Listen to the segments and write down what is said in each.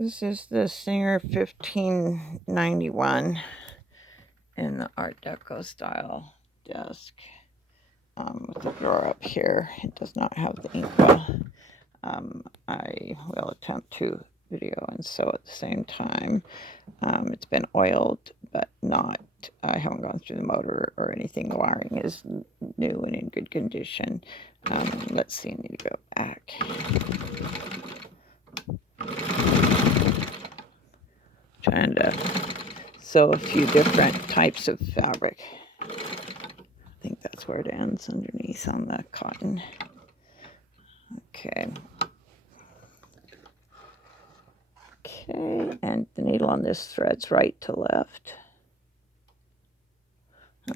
This is the Singer 1591 in the Art Deco style desk with the drawer up here. It does not have the inkwell. I will attempt to video and sew at the same time. It's been oiled, but not, I haven't gone through the motor or anything. The wiring is new and in good condition. Let's see, I need to go back. Trying to sew a few different types of fabric. I think that's where it ends, underneath on the cotton. Okay. Okay, and the needle on this thread's right to left.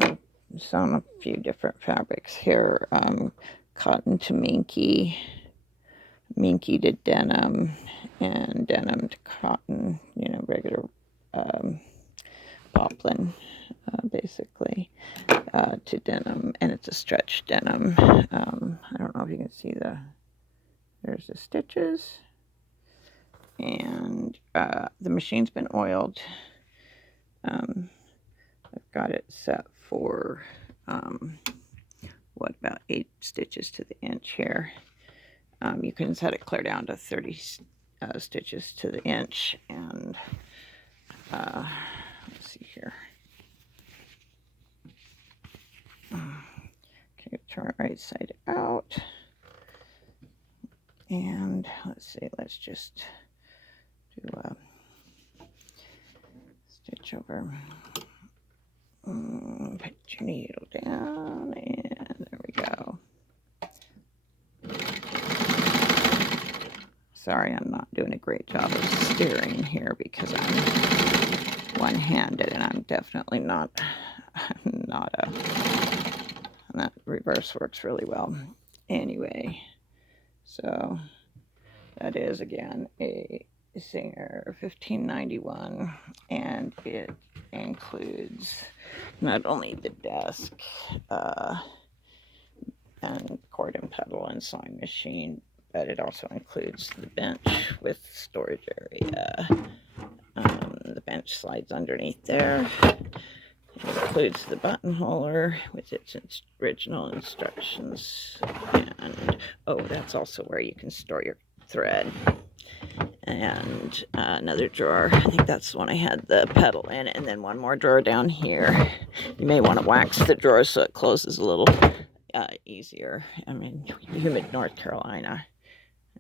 I've sewn a few different fabrics here. Cotton to minky, minky to denim, and denim to cotton, you know, regular poplin, basically, to denim, and it's a stretch denim. I don't know if you can see there's the stitches, and the machine's been oiled. I've got it set for about 8 stitches to the inch here. You can set it clear down to 30 stitches to the inch, and let's see here. Okay, turn it right side out, and let's see, let's just do a stitch over. Put your needle down, and there we go. Sorry, I'm not doing a great job of steering here because I'm one-handed, and I'm definitely not and that reverse works really well. Anyway, so that is again a Singer 1591, and it includes not only the desk and cord and pedal and sewing machine, but it also includes the bench with storage area. The bench slides underneath there. It includes the buttonholer with its original instructions, and oh, that's also where you can store your thread. And another drawer, I think that's the one I had the pedal in, and then one more drawer down here. You may want to wax the drawer so it closes a little easier. I'm in humid North Carolina.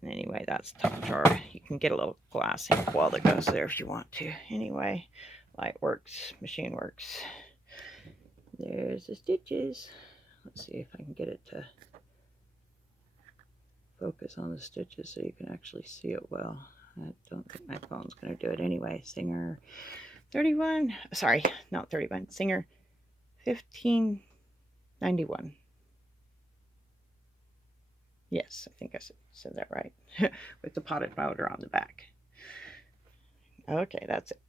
And anyway, that's the top drawer. You can get a little glass inkwell that goes there if you want to. Anyway, light works, machine works. There's the stitches. Let's see if I can get it to focus on the stitches so you can actually see it well. I don't think my phone's going to do it anyway. Singer 31, sorry, not 31, Singer 1591. Yes, I think I said that right. With the potted motor on the back. Okay, that's it.